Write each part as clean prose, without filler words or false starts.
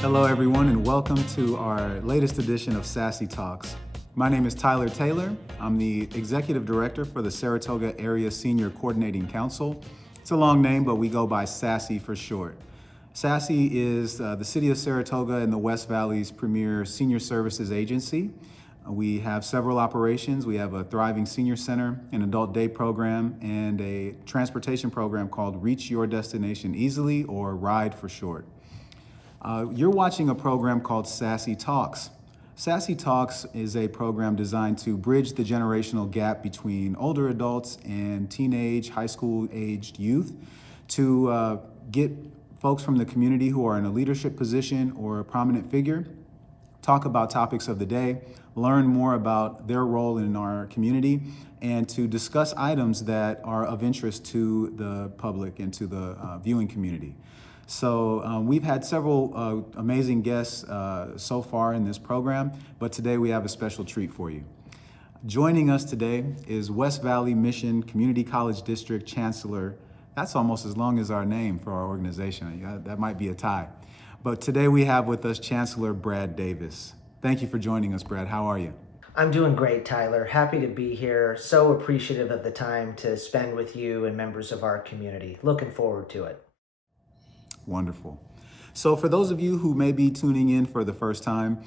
Hello, everyone, and welcome to our latest edition of SASCC Talks. My name is Tylor Taylor. I'm the Executive Director for the Saratoga Area Senior Coordinating Council. It's a long name, but we go by SASCC for short. SASCC is the City of Saratoga and the West Valley's premier senior services agency. We have several operations. We have a thriving senior center, an adult day program, and a transportation program called Reach Your Destination Easily, or RIDE for short. You're watching a program called SASCC Talks. SASCC Talks is a program designed to bridge the generational gap between older adults and teenage, high school-aged youth to get folks from the community who are in a leadership position or a prominent figure, talk about topics of the day, learn more about their role in our community, and to discuss items that are of interest to the public and to the viewing community. So we've had several amazing guests so far in this program, but today we have a special treat for you. Joining us today is West Valley Mission Community College District Chancellor. That's almost as long as our name for our organization. That might be a tie. But today we have with us Chancellor Brad Davis. Thank you for joining us, Brad. How are you? I'm doing great, Tyler. Happy to be here. So appreciative of the time to spend with you and members of our community. Looking forward to it. Wonderful. So for those of you who may be tuning in for the first time,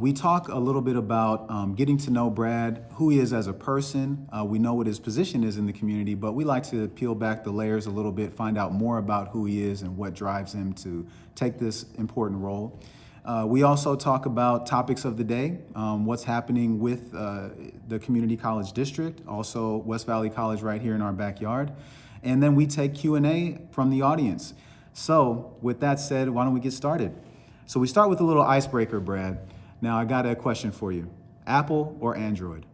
we talk a little bit about getting to know Brad, who he is as a person. We know what his position is in the community, but we like to peel back the layers a little bit, find out more about who he is and what drives him to take this important role. We also talk about topics of the day, what's happening with the community college district, also West Valley College right here in our backyard. And then we take Q&A from the audience. So with that said, why don't we get started? So we start with a little icebreaker, Brad. Now I got a question for you. Apple or Android?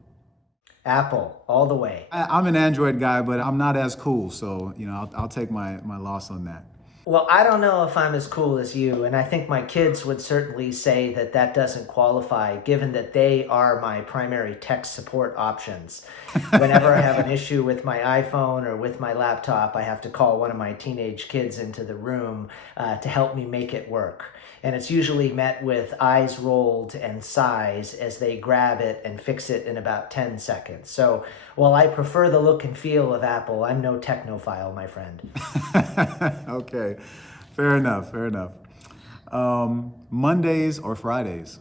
Apple, all the way. I'm an Android guy, but I'm not as cool. So, I'll take my loss on that. Well, I don't know if I'm as cool as you, and I think my kids would certainly say that that doesn't qualify, given that they are my primary tech support options. Whenever I have an issue with my iPhone or with my laptop, I have to call one of my teenage kids into the room to help me make it work. And it's usually met with eyes rolled and sighs as they grab it and fix it in about 10 seconds. So while I prefer the look and feel of Apple, I'm no technophile, my friend. Okay, fair enough. Mondays or Fridays?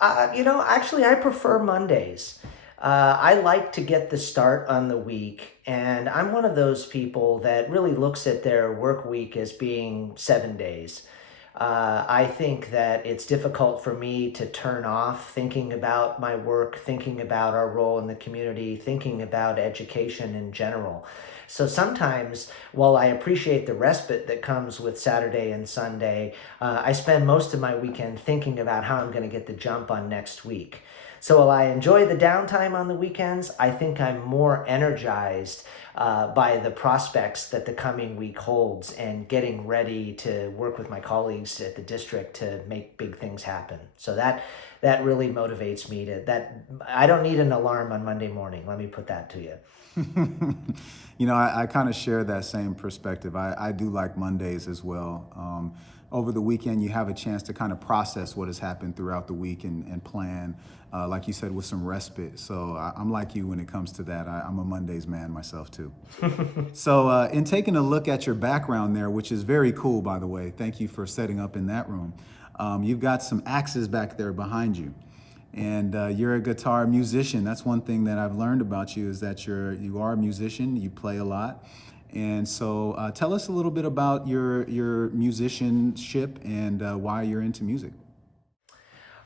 Actually, I prefer Mondays. I like to get the start on the week, and I'm one of those people that really looks at their work week as being 7 days. I think that it's difficult for me to turn off thinking about my work, thinking about our role in the community, thinking about education in general. So sometimes, while I appreciate the respite that comes with Saturday and Sunday, I spend most of my weekend thinking about how I'm going to get the jump on next week. So while I enjoy the downtime on the weekends, I think I'm more energized by the prospects that the coming week holds and getting ready to work with my colleagues at the district to make big things happen. So that really motivates me I don't need an alarm on Monday morning. Let me put that to you. I kind of share that same perspective. I do like Mondays as well. Over the weekend, you have a chance to kind of process what has happened throughout the week and plan, like you said, with some respite. So I'm like you when it comes to that. I'm a Mondays man myself too. So in taking a look at your background there, which is very cool, by the way, thank you for setting up in that room. You've got some axes back there behind you. And you're a guitar musician. That's one thing that I've learned about you is that you are a musician, you play a lot. And so tell us a little bit about your musicianship and why you're into music.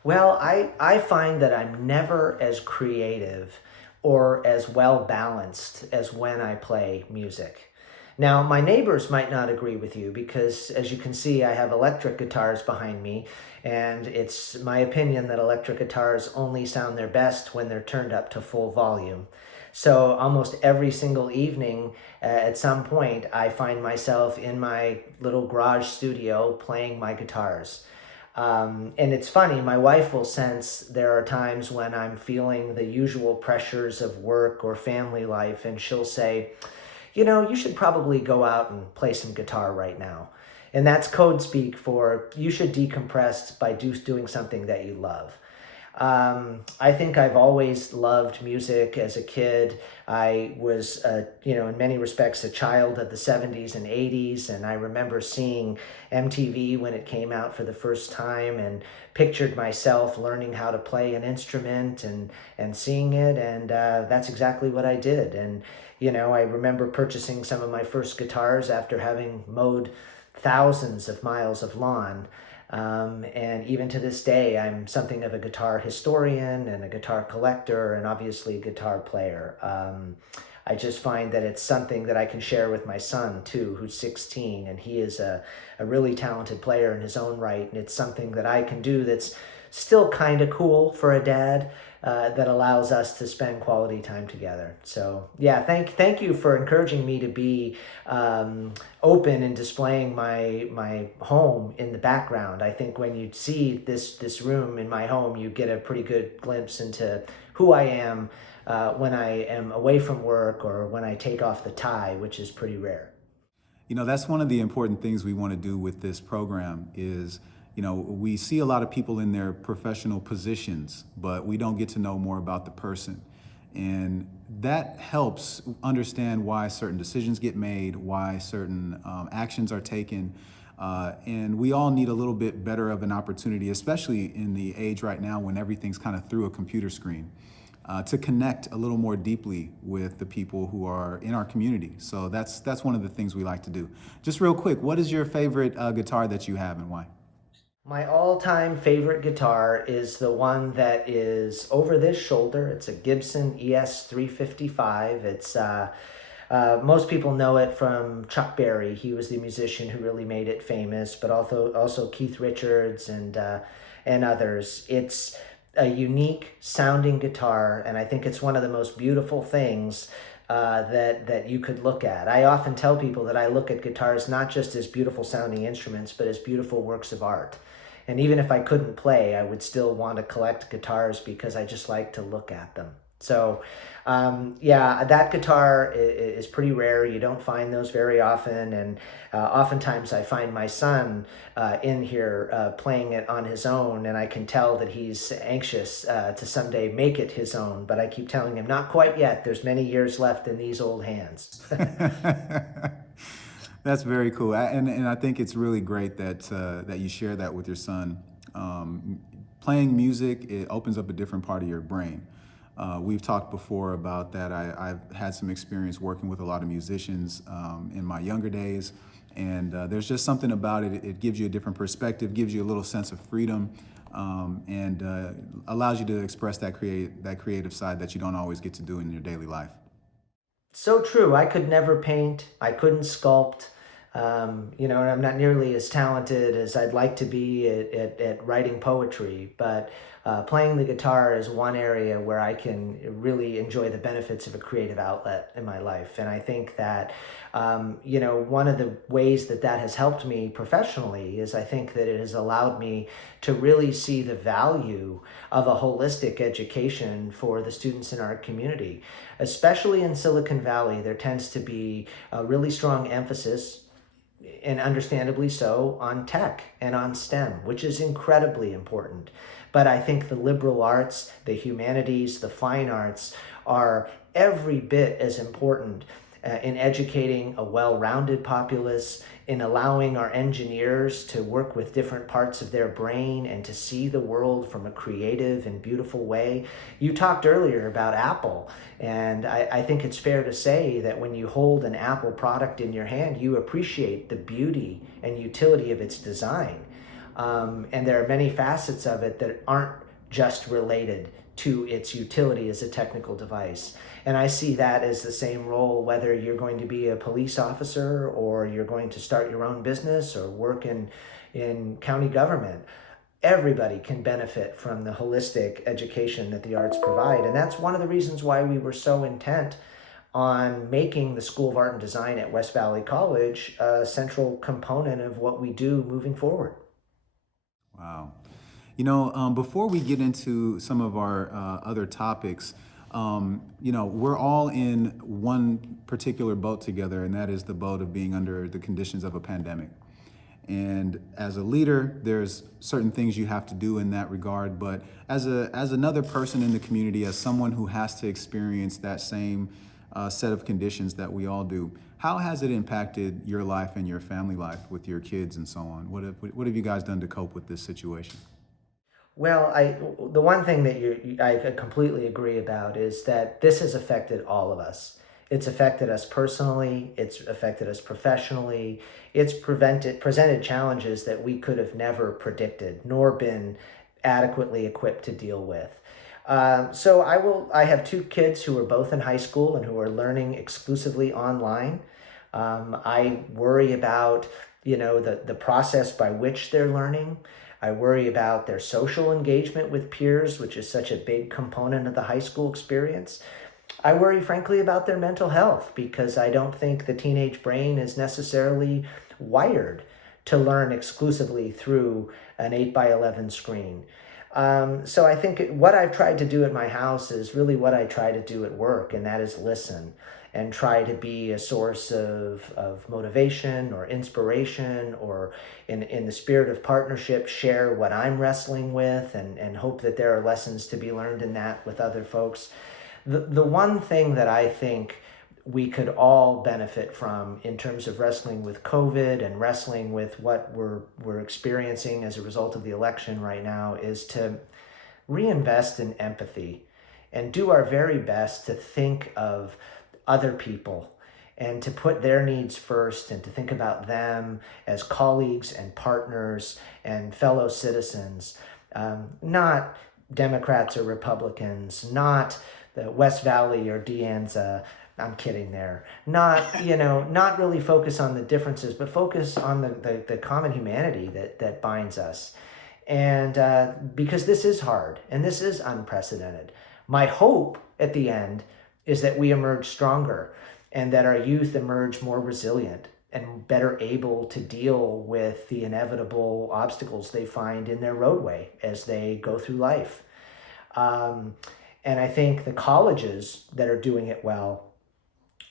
Well, I find that I'm never as creative or as well balanced as when I play music. Now, my neighbors might not agree with you because, as you can see, I have electric guitars behind me, and it's my opinion that electric guitars only sound their best when they're turned up to full volume. So almost every single evening, at some point, I find myself in my little garage studio playing my guitars. And it's funny, my wife will sense there are times when I'm feeling the usual pressures of work or family life, and she'll say, you should probably go out and play some guitar right now. And that's code speak for you should decompress by doing something that you love. I think I've always loved music as a kid. I was, in many respects, a child of the 70s and 80s, and I remember seeing MTV when it came out for the first time and pictured myself learning how to play an instrument and seeing it, and that's exactly what I did. And, I remember purchasing some of my first guitars after having mowed thousands of miles of lawn. And even to this day, I'm something of a guitar historian and a guitar collector and obviously a guitar player. I just find that it's something that I can share with my son too, who's 16, and he is a really talented player in his own right. And it's something that I can do that's still kind of cool for a dad, that allows us to spend quality time together. So yeah, thank you for encouraging me to be open and displaying my home in the background. I think when you see this room in my home, you get a pretty good glimpse into who I am when I am away from work or when I take off the tie, which is pretty rare. That's one of the important things we want to do with this program is, we see a lot of people in their professional positions, but we don't get to know more about the person. And that helps understand why certain decisions get made, why certain actions are taken. And we all need a little bit better of an opportunity, especially in the age right now when everything's kind of through a computer screen, to connect a little more deeply with the people who are in our community. So that's one of the things we like to do. Just real quick, what is your favorite guitar that you have and why? My all-time favorite guitar is the one that is over this shoulder. It's a Gibson ES 355. It's most people know it from Chuck Berry. He was the musician who really made it famous, but also Keith Richards and others. It's a unique sounding guitar, and I think it's one of the most beautiful things that you could look at. I often tell people that I look at guitars not just as beautiful sounding instruments, but as beautiful works of art. And even if I couldn't play, I would still want to collect guitars because I just like to look at them. So, yeah, that guitar is pretty rare. You don't find those very often. And oftentimes I find my son in here playing it on his own, and I can tell that he's anxious to someday make it his own. But I keep telling him, not quite yet. There's many years left in these old hands. That's very cool, and I think it's really great that you share that with your son. Playing music, it opens up a different part of your brain. We've talked before about that. I've had some experience working with a lot of musicians in my younger days, and there's just something about it. It gives you a different perspective, gives you a little sense of freedom, and allows you to express that creative side that you don't always get to do in your daily life. So true. I could never paint. I couldn't sculpt. And I'm not nearly as talented as I'd like to be at writing poetry, but playing the guitar is one area where I can really enjoy the benefits of a creative outlet in my life. And I think that, one of the ways that has helped me professionally is I think that it has allowed me to really see the value of a holistic education for the students in our community. Especially in Silicon Valley, there tends to be a really strong emphasis, and understandably so, on tech and on STEM, which is incredibly important. But I think the liberal arts, the humanities, the fine arts are every bit as important in educating a well-rounded populace, in allowing our engineers to work with different parts of their brain and to see the world from a creative and beautiful way. You talked earlier about Apple, and I think it's fair to say that when you hold an Apple product in your hand, you appreciate the beauty and utility of its design. And there are many facets of it that aren't just related to its utility as a technical device. And I see that as the same role, whether you're going to be a police officer or you're going to start your own business or work in county government. Everybody can benefit from the holistic education that the arts provide. And that's one of the reasons why we were so intent on making the School of Art and Design at West Valley College a central component of what we do moving forward. Wow. Before we get into some of our other topics, we're all in one particular boat together, and that is the boat of being under the conditions of a pandemic. And as a leader, there's certain things you have to do in that regard. But as another person in the community, as someone who has to experience that same set of conditions that we all do, how has it impacted your life and your family life with your kids and so on? What have you guys done to cope with this situation? Well, the one thing that I completely agree about is that this has affected all of us. It's affected us personally. It's affected us professionally. It's presented challenges that we could have never predicted nor been adequately equipped to deal with. So I have two kids who are both in high school and who are learning exclusively online. I worry about, the process by which they're learning. I worry about their social engagement with peers, which is such a big component of the high school experience. I worry, frankly, about their mental health because I don't think the teenage brain is necessarily wired to learn exclusively through an 8 by 11 screen. So I think what I've tried to do at my house is really what I try to do at work, and that is listen and try to be a source of motivation or inspiration, or in the spirit of partnership, share what I'm wrestling with and hope that there are lessons to be learned in that with other folks. The one thing that I think we could all benefit from in terms of wrestling with COVID and wrestling with what we're experiencing as a result of the election right now is to reinvest in empathy and do our very best to think of other people and to put their needs first and to think about them as colleagues and partners and fellow citizens, not Democrats or Republicans, not the West Valley or De Anza. I'm kidding there. Not really focus on the differences, but focus on the common humanity that binds us. And because this is hard and this is unprecedented, my hope at the end is that we emerge stronger and that our youth emerge more resilient and better able to deal with the inevitable obstacles they find in their roadway as they go through life. And I think the colleges that are doing it well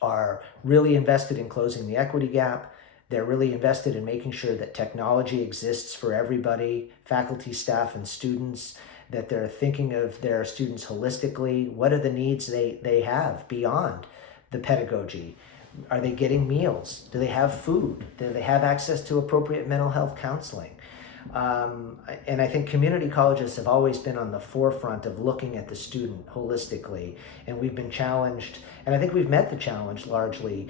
are really invested in closing the equity gap. They're really invested in making sure that technology exists for everybody, faculty, staff, and students, that they're thinking of their students holistically. What are the needs they have beyond the pedagogy? Are they getting meals? Do they have food? Do they have access to appropriate mental health counseling? And I think community colleges have always been on the forefront of looking at the student holistically. And we've been challenged, and I think we've met the challenge largely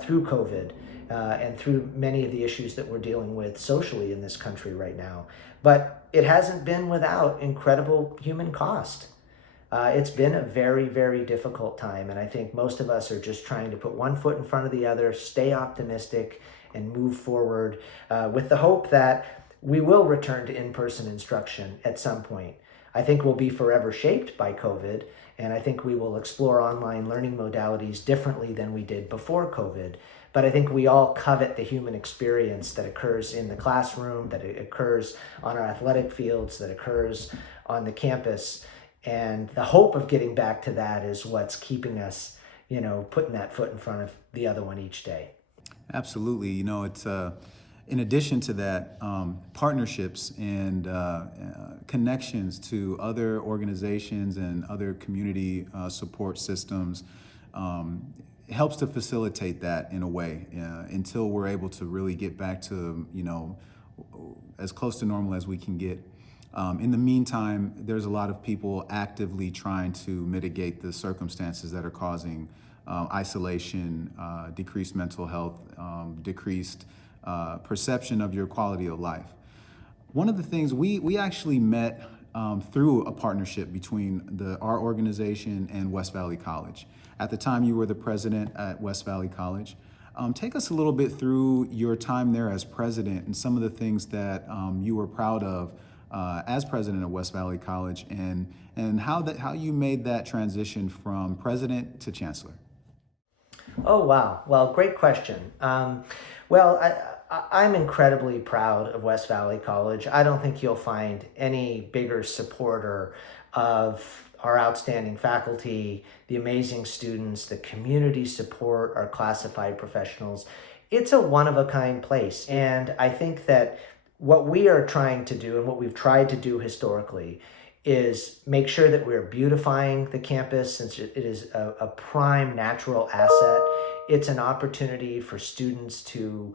through COVID and through many of the issues that we're dealing with socially in this country right now. But it hasn't been without incredible human cost. It's been a very, very difficult time. And I think most of us are just trying to put one foot in front of the other, stay optimistic, and move forward with the hope that we will return to in-person instruction at some point. I think we'll be forever shaped by COVID, and I think we will explore online learning modalities differently than we did before COVID. But I think we all covet the human experience that occurs in the classroom, that occurs on our athletic fields, that occurs on the campus. And the hope of getting back to that is what's keeping us, putting that foot in front of the other one each day. Absolutely. It's in addition to that, partnerships and connections to other organizations and other community support systems helps to facilitate that in a way until we're able to really get back to, as close to normal as we can get. In the meantime, there's a lot of people actively trying to mitigate the circumstances that are causing isolation, decreased mental health, decreased perception of your quality of life. One of the things we actually met through a partnership between our organization and West Valley College. At the time, you were the president at West Valley College. Take us a little bit through your time there as president and some of the things that you were proud of as president of West Valley College, and how you made that transition from president to chancellor. Oh, wow. Well, great question. I'm incredibly proud of West Valley College. I don't think you'll find any bigger supporter of our outstanding faculty, the amazing students, the community support, our classified professionals. It's a one-of-a-kind place. And I think that what we are trying to do and what we've tried to do historically is make sure that we're beautifying the campus since it is a prime natural asset. It's an opportunity for students to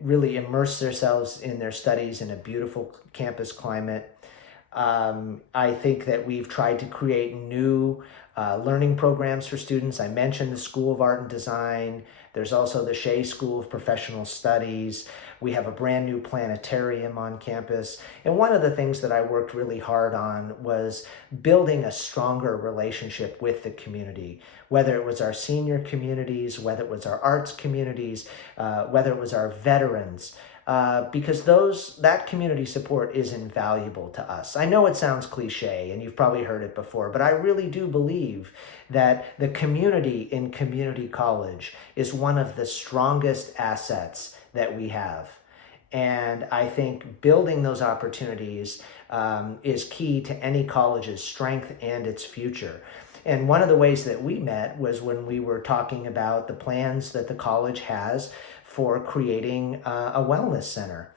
really immerse themselves in their studies in a beautiful campus climate. I think that we've tried to create new learning programs for students. I mentioned the School of Art and Design. There's also the Shea School of Professional Studies. We have a brand new planetarium on campus. And one of the things that I worked really hard on was building a stronger relationship with the community, whether it was our senior communities, whether it was our arts communities, whether it was our veterans. Because that community support is invaluable to us. I know it sounds cliche and you've probably heard it before, but I really do believe that the community in community college is one of the strongest assets that we have. And I think building those opportunities is key to any college's strength and its future. And one of the ways that we met was when we were talking about the plans that the college has for creating a wellness center.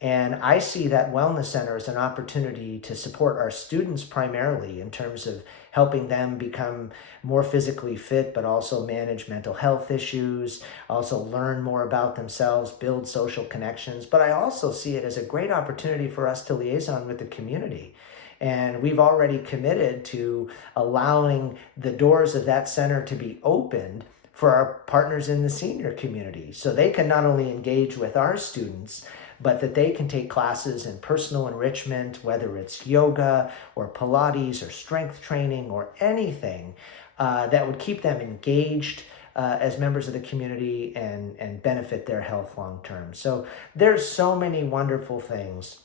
And I see that wellness center as an opportunity to support our students primarily in terms of helping them become more physically fit, but also manage mental health issues, also learn more about themselves, build social connections. But I also see it as a great opportunity for us to liaison with the community. And we've already committed to allowing the doors of that center to be opened for our partners in the senior community. So they can not only engage with our students, but that they can take classes in personal enrichment, whether it's yoga or Pilates or strength training or anything that would keep them engaged as members of the community and benefit their health long term. So there's so many wonderful things.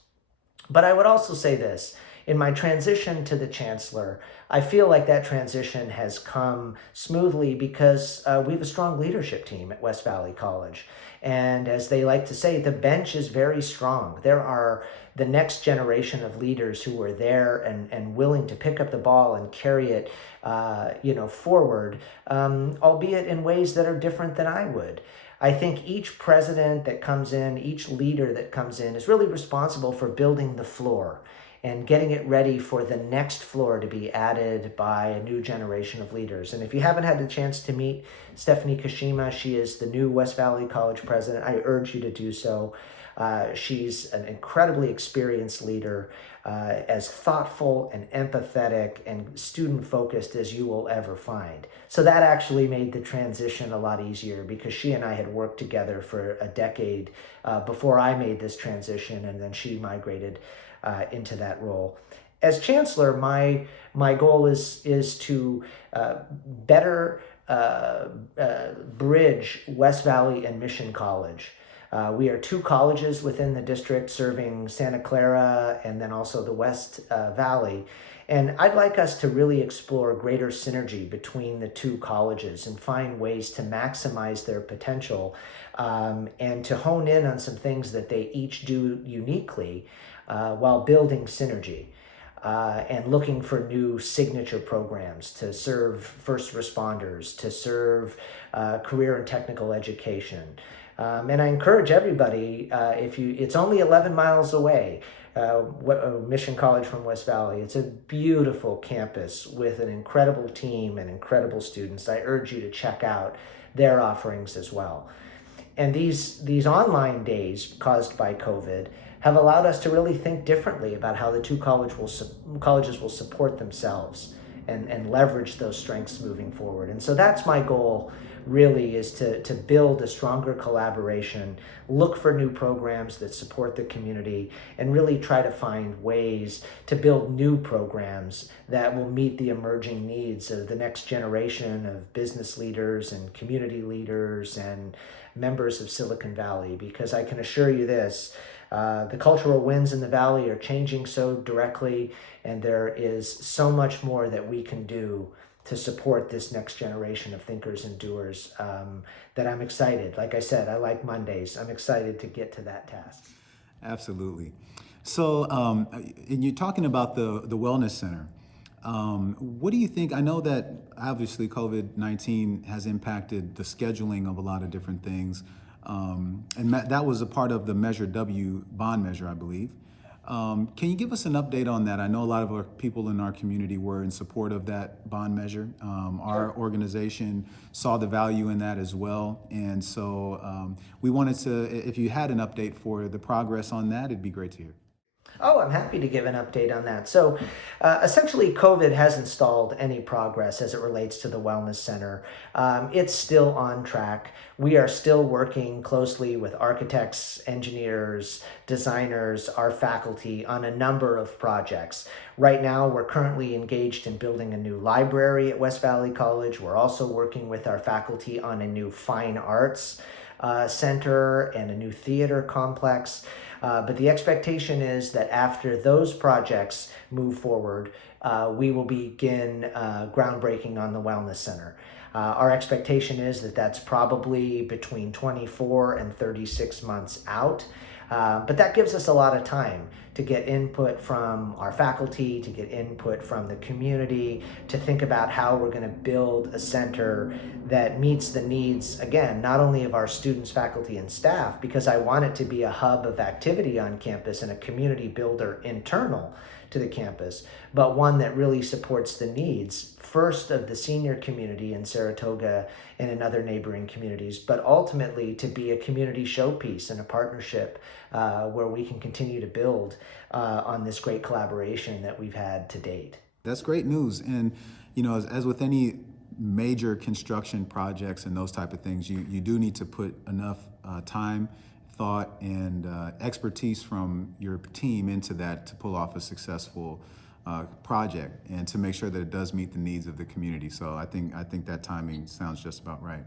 But I would also say this. In my transition to the Chancellor, I feel like that transition has come smoothly because we have a strong leadership team at West Valley College. And as they like to say, the bench is very strong. There are the next generation of leaders who are there and willing to pick up the ball and carry it forward, albeit in ways that are different than I would. I think each president that comes in, each leader that comes in is really responsible for building the floor and getting it ready for the next floor to be added by a new generation of leaders. And if you haven't had the chance to meet Stephanie Kashima, she is the new West Valley College president. I urge you to do so. She's an incredibly experienced leader, as thoughtful and empathetic and student-focused as you will ever find. So that actually made the transition a lot easier because she and I had worked together for a decade before I made this transition, and then she migrated into that role. As Chancellor, my goal is to better bridge West Valley and Mission College. We are two colleges within the district serving Santa Clara and then also the West Valley. And I'd like us to really explore greater synergy between the two colleges and find ways to maximize their potential and to hone in on some things that they each do uniquely while building synergy. And looking for new signature programs to serve first responders, to serve career and technical education. And I encourage everybody, it's only 11 miles away, Mission College from West Valley. It's a beautiful campus with an incredible team and incredible students. I urge you to check out their offerings as well. And these online days caused by COVID have allowed us to really think differently about how the two colleges will support themselves and leverage those strengths moving forward. And so that's my goal, really, is to build a stronger collaboration, look for new programs that support the community, and really try to find ways to build new programs that will meet the emerging needs of the next generation of business leaders and community leaders and members of Silicon Valley. Because I can assure you this, the cultural winds in the Valley are changing so directly, and there is so much more that we can do to support this next generation of thinkers and doers that I'm excited. Like I said, I like Mondays. I'm excited to get to that task. Absolutely. So, and you're talking about the Wellness Center. What do you think? I know that obviously COVID-19 has impacted the scheduling of a lot of different things. That was a part of the Measure W bond measure, I believe. Can you give us an update on that? I know a lot of our people in our community were in support of that bond measure. Our organization saw the value in that as well. And so we wanted to, if you had an update for the progress on that, it'd be great to hear. Oh, I'm happy to give an update on that. So, essentially, COVID hasn't stalled any progress as it relates to the Wellness Center. It's still on track. We are still working closely with architects, engineers, designers, our faculty on a number of projects. Right now, we're currently engaged in building a new library at West Valley College. We're also working with our faculty on a new fine arts center and a new theater complex. But the expectation is that after those projects move forward, we will begin groundbreaking on the Wellness Center. Our expectation is that that's probably between 24 and 36 months out. But that gives us a lot of time to get input from our faculty, to get input from the community, to think about how we're going to build a center that meets the needs, again, not only of our students, faculty, and staff, because I want it to be a hub of activity on campus and a community builder internal to the campus, but one that really supports the needs, first of the senior community in Saratoga and in other neighboring communities, but ultimately to be a community showpiece and a partnership where we can continue to build on this great collaboration that we've had to date. That's great news. And, as with any major construction projects and those type of things, you do need to put enough time, thought, and expertise from your team into that to pull off a successful project and to make sure that it does meet the needs of the community. So I think that timing sounds just about right.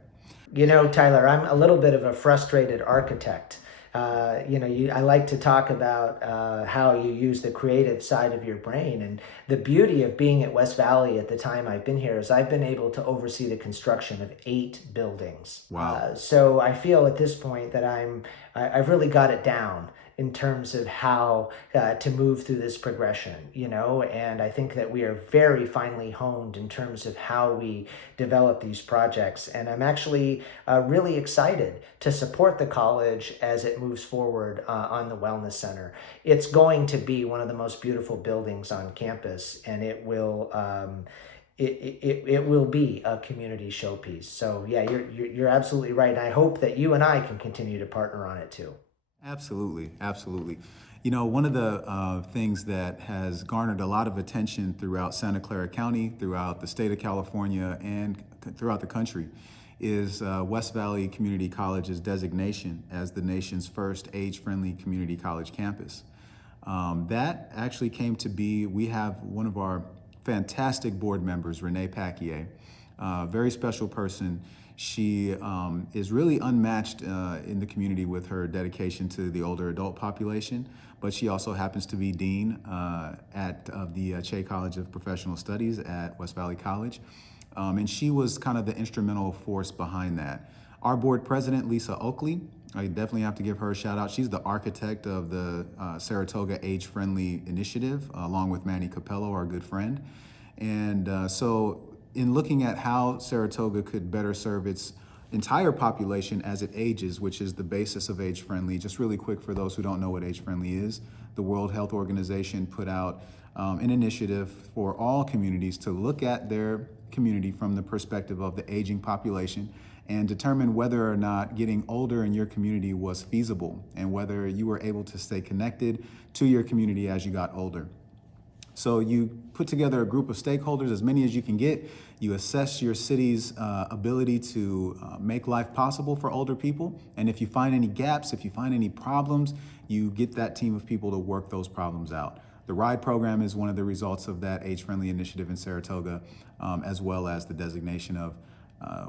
Tyler, I'm a little bit of a frustrated architect. I like to talk about how you use the creative side of your brain. And the beauty of being at West Valley at the time I've been here is I've been able to oversee the construction of 8 buildings. Wow. So I feel at this point that I've really got it down in terms of how to move through this progression, and I think that we are very finely honed in terms of how we develop these projects. And I'm actually really excited to support the college as it moves forward on the Wellness Center. It's going to be one of the most beautiful buildings on campus, and it will it will be a community showpiece. So yeah, you're absolutely right. And I hope that you and I can continue to partner on it too. Absolutely, absolutely. One of the things that has garnered a lot of attention throughout Santa Clara County, throughout the state of California, and throughout the country is West Valley Community College's designation as the nation's first age-friendly community college campus. That actually came to be, we have one of our fantastic board members, Renee Pacquier, very special person. She is really unmatched in the community with her dedication to the older adult population, but she also happens to be dean of the Che College of Professional Studies at West Valley College. And she was kind of the instrumental force behind that. Our board president, Lisa Oakley, I definitely have to give her a shout out. She's the architect of the Saratoga Age Friendly Initiative, along with Manny Capello, our good friend. And so in looking at how Saratoga could better serve its entire population as it ages, which is the basis of Age Friendly. Just really quick for those who don't know what Age Friendly is, the World Health Organization put out an initiative for all communities to look at their community from the perspective of the aging population and determine whether or not getting older in your community was feasible and whether you were able to stay connected to your community as you got older. So you put together a group of stakeholders, as many as you can get. You assess your city's ability to make life possible for older people. And if you find any gaps, if you find any problems, you get that team of people to work those problems out. The RIDE program is one of the results of that age-friendly initiative in Saratoga, as well as the designation of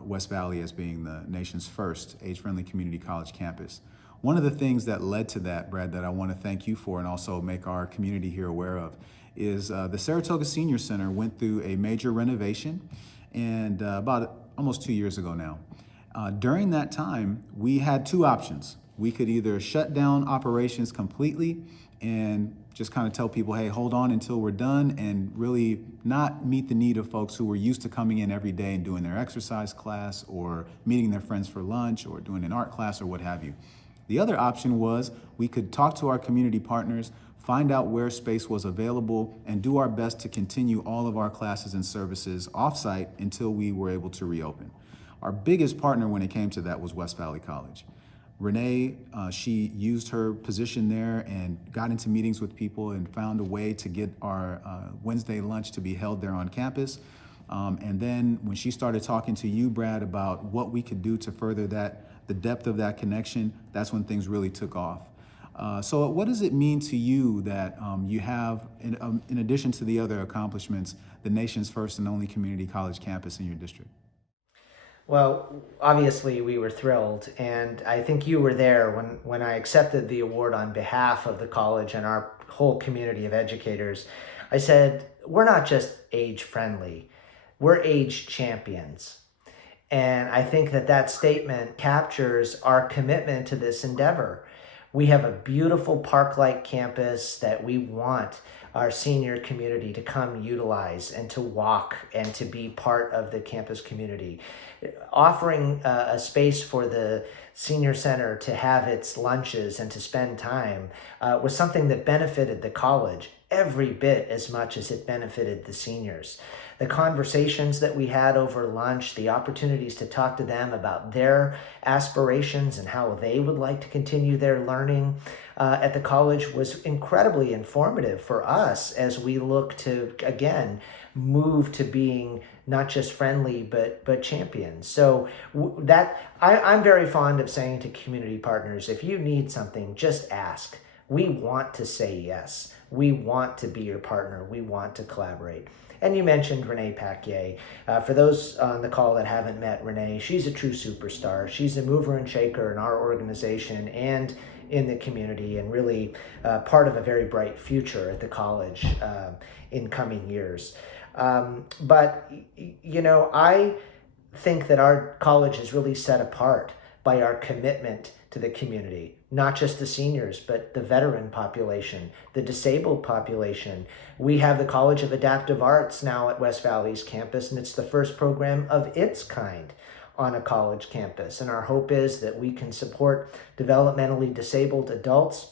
West Valley as being the nation's first age-friendly community college campus. One of the things that led to that, Brad, that I want to thank you for and also make our community here aware of is the Saratoga Senior Center went through a major renovation and about almost 2 years ago now. During that time, we had 2 options. We could either shut down operations completely and just kind of tell people, hey, hold on until we're done, and really not meet the need of folks who were used to coming in every day and doing their exercise class or meeting their friends for lunch or doing an art class or what have you. The other option was we could talk to our community partners, find out where space was available, and do our best to continue all of our classes and services offsite until we were able to reopen. Our biggest partner when it came to that was West Valley College. Renee, she used her position there and got into meetings with people and found a way to get our Wednesday lunch to be held there on campus. And then when she started talking to you, Brad, about what we could do to further the depth of that connection, that's when things really took off. So what does it mean to you that you have, in addition to the other accomplishments, the nation's first and only community college campus in your district? Well, obviously we were thrilled, and I think you were there when I accepted the award on behalf of the college and our whole community of educators. I said, we're not just age friendly, we're age champions. And I think that statement captures our commitment to this endeavor. We have a beautiful park-like campus that we want our senior community to come utilize and to walk and to be part of the campus community. Offering a space for the senior center to have its lunches and to spend time was something that benefited the college every bit as much as it benefited the seniors. The conversations that we had over lunch, the opportunities to talk to them about their aspirations and how they would like to continue their learning at the college was incredibly informative for us as we look to, again, move to being not just friendly, but champions. So I'm very fond of saying to community partners, if you need something, just ask. We want to say yes. We want to be your partner. We want to collaborate. And you mentioned Renee Paquier. For those on the call that haven't met Renee, she's a true superstar. She's a mover and shaker in our organization and in the community, and really part of a very bright future at the college in coming years. But, you know, I think that our college is really set apart by our commitment to the community, not just the seniors, but the veteran population, the disabled population. We have the College of Adaptive Arts now at West Valley's campus, and it's the first program of its kind on a college campus. And our hope is that we can support developmentally disabled adults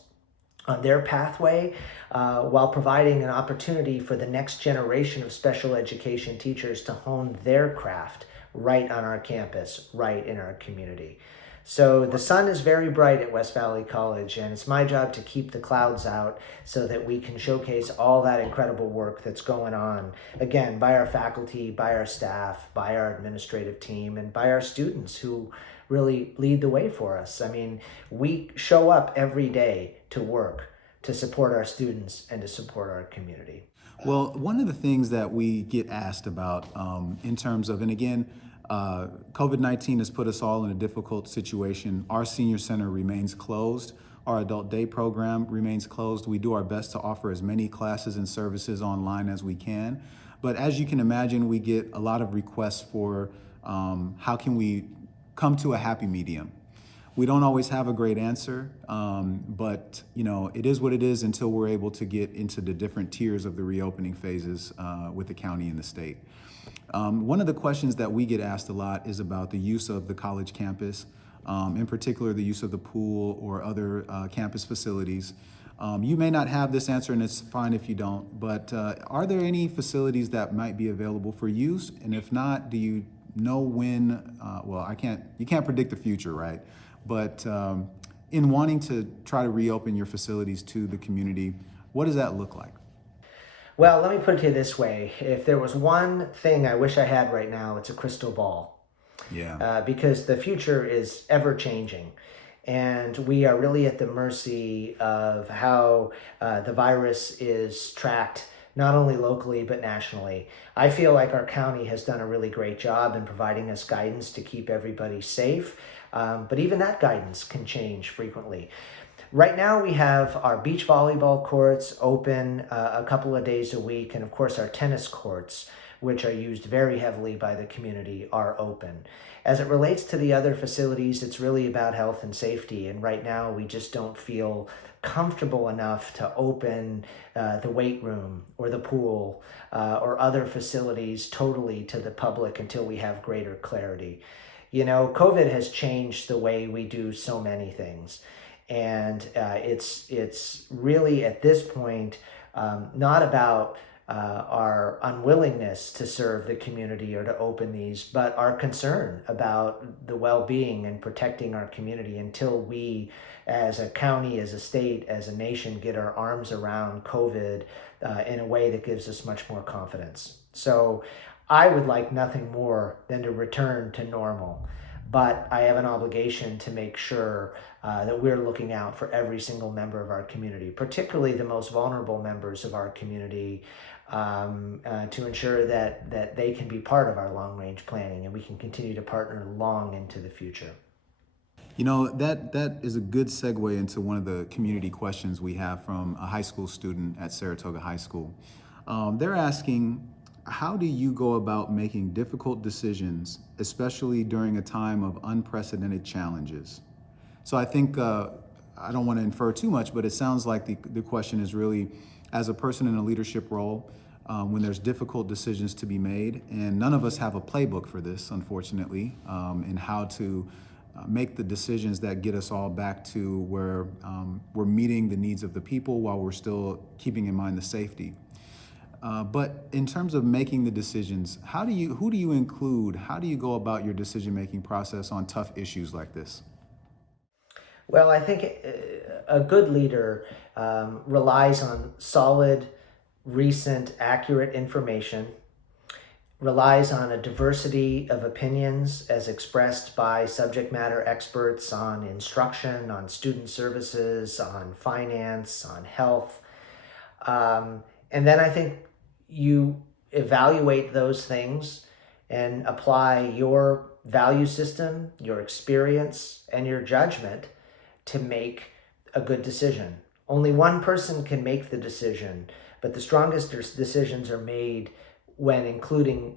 on their pathway while providing an opportunity for the next generation of special education teachers to hone their craft right on our campus, right in our community. So the sun is very bright at West Valley College, and it's my job to keep the clouds out so that we can showcase all that incredible work that's going on, again, by our faculty, by our staff, by our administrative team, and by our students who really lead the way for us. I mean, we show up every day to work to support our students and to support our community. Well, one of the things that we get asked about in terms of, and again, COVID-19 has put us all in a difficult situation. Our senior center remains closed. Our adult day program remains closed. We do our best to offer as many classes and services online as we can. But as you can imagine, we get a lot of requests for how can we come to a happy medium. We don't always have a great answer, but you know, it is what it is until we're able to get into the different tiers of the reopening phases with the county and the state. One of the questions that we get asked a lot is about the use of the college campus, in particular the use of the pool or other campus facilities. You may not have this answer, and it's fine if you don't, but are there any facilities that might be available for use? And if not, do you know when, well, you can't predict the future, right? But in wanting to try to reopen your facilities to the community, what does that look like? Well, let me put it to you this way. If there was one thing I wish I had right now, it's a crystal ball. Yeah. Because the future is ever changing. And we are really at the mercy of how the virus is tracked, not only locally, but nationally. I feel like our county has done a really great job in providing us guidance to keep everybody safe. But even that guidance can change frequently. Right now we have our beach volleyball courts open a couple of days a week, and of course our tennis courts, which are used very heavily by the community, are open. As it relates to the other facilities, it's really about health and safety. And right now, we just don't feel comfortable enough to open the weight room or the pool or other facilities totally to the public until we have greater clarity. You know, COVID has changed the way we do so many things. And it's really at this point not about our unwillingness to serve the community or to open these, but our concern about the well-being and protecting our community until we, as a county, as a state, as a nation, get our arms around COVID in a way that gives us much more confidence. So I would like nothing more than to return to normal, but I have an obligation to make sure that we're looking out for every single member of our community, particularly the most vulnerable members of our community, to ensure that they can be part of our long-range planning and we can continue to partner long into the future. You know, that is a good segue into one of the community questions we have from a high school student at Saratoga High School. They're asking, how do you go about making difficult decisions, especially during a time of unprecedented challenges? So I think, I don't want to infer too much, but it sounds like the question is really, as a person in a leadership role, when there's difficult decisions to be made, and none of us have a playbook for this, unfortunately, in how to make the decisions that get us all back to where we're meeting the needs of the people while we're still keeping in mind the safety. But in terms of making the decisions, who do you include? How do you go about your decision-making process on tough issues like this? Well, I think a good leader relies on solid, recent, accurate information, relies on a diversity of opinions as expressed by subject matter experts on instruction, on student services, on finance, on health. And then I think you evaluate those things and apply your value system, your experience, and your judgment to make a good decision. Only one person can make the decision, but the strongest decisions are made when including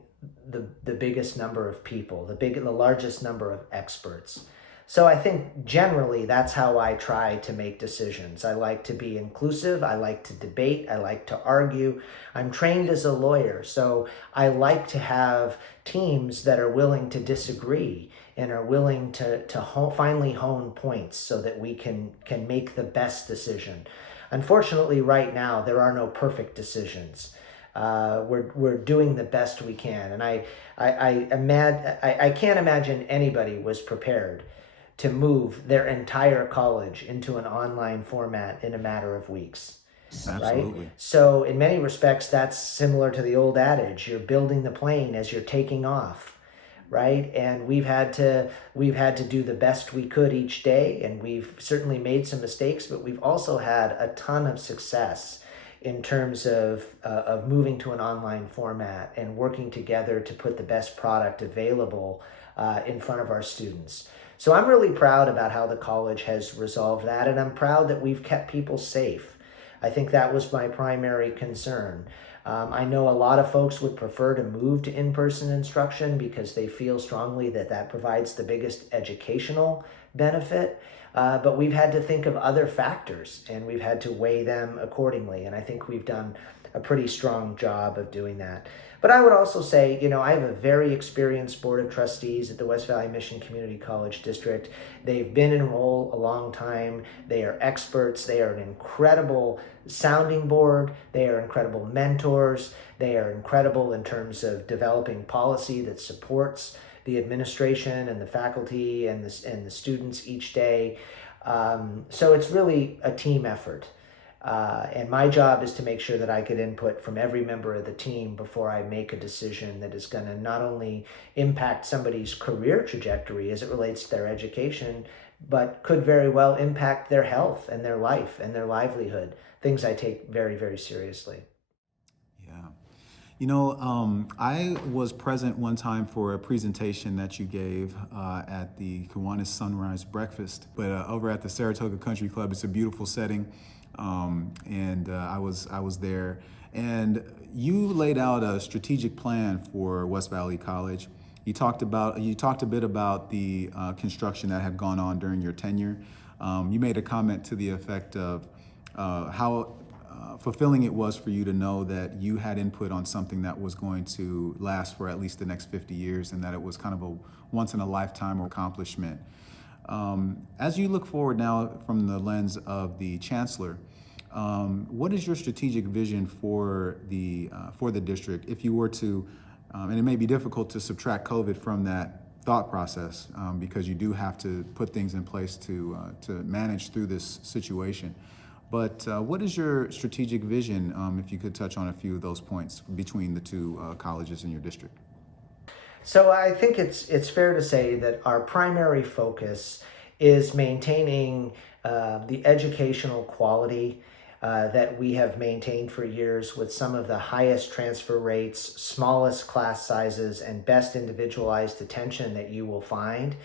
the biggest number of people, the largest number of experts. So I think generally that's how I try to make decisions. I like to be inclusive. I like to debate. I like to argue. I'm trained as a lawyer, so I like to have teams that are willing to disagree and are willing to finally hone points so that we can make the best decision. Unfortunately, right now, there are no perfect decisions. We're doing the best we can, and I can't imagine anybody was prepared to move their entire college into an online format in a matter of weeks. Absolutely. Right? So in many respects, that's similar to the old adage, you're building the plane as you're taking off, right? And we've had to do the best we could each day, and we've certainly made some mistakes, but we've also had a ton of success in terms of moving to an online format and working together to put the best product available in front of our students. So I'm really proud about how the college has resolved that, and I'm proud that we've kept people safe. I think that was my primary concern. I know a lot of folks would prefer to move to in-person instruction because they feel strongly that that provides the biggest educational benefit, but we've had to think of other factors, and we've had to weigh them accordingly, and I think we've done a pretty strong job of doing that. But I would also say, you know, I have a very experienced board of trustees at the West Valley Mission Community College District. They've been in role a long time. They are experts. They are an incredible sounding board. They are incredible mentors. They are incredible in terms of developing policy that supports the administration and the faculty and the students each day. So it's really a team effort. And my job is to make sure that I get input from every member of the team before I make a decision that is going to not only impact somebody's career trajectory as it relates to their education, but could very well impact their health and their life and their livelihood, things I take very, very seriously. Yeah. You know, I was present one time for a presentation that you gave at the Kiwanis Sunrise Breakfast, but over at the Saratoga Country Club. It's a beautiful setting. and I was there. And you laid out a strategic plan for West Valley College. You talked a bit about the construction that had gone on during your tenure. You made a comment to the effect of how fulfilling it was for you to know that you had input on something that was going to last for at least the next 50 years, and that it was kind of a once in a lifetime accomplishment. As you look forward now from the lens of the Chancellor, what is your strategic vision for the district? If you were to, and it may be difficult to subtract COVID from that thought process, because you do have to put things in place to manage through this situation. But what is your strategic vision, if you could touch on a few of those points between the two colleges in your district? So I think it's fair to say that our primary focus is maintaining the educational quality that we have maintained for years, with some of the highest transfer rates, smallest class sizes, and best individualized attention that you will find,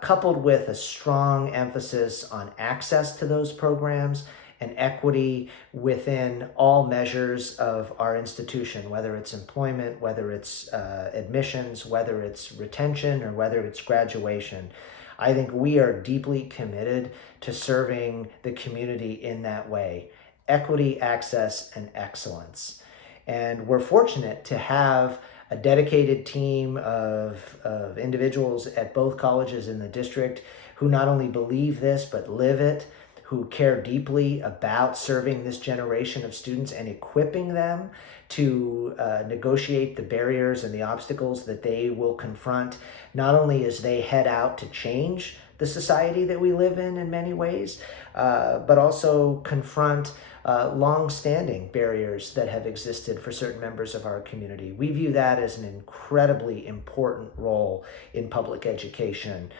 coupled with a strong emphasis on access to those programs and equity within all measures of our institution, whether it's employment, whether it's admissions, whether it's retention, or whether it's graduation. I think we are deeply committed to serving the community in that way: equity, access, and excellence. And we're fortunate to have a dedicated team of individuals at both colleges in the district who not only believe this, but live it, who care deeply about serving this generation of students and equipping them to negotiate the barriers and the obstacles that they will confront, not only as they head out to change the society that we live in many ways, but also confront long-standing barriers that have existed for certain members of our community. We view that as an incredibly important role in public education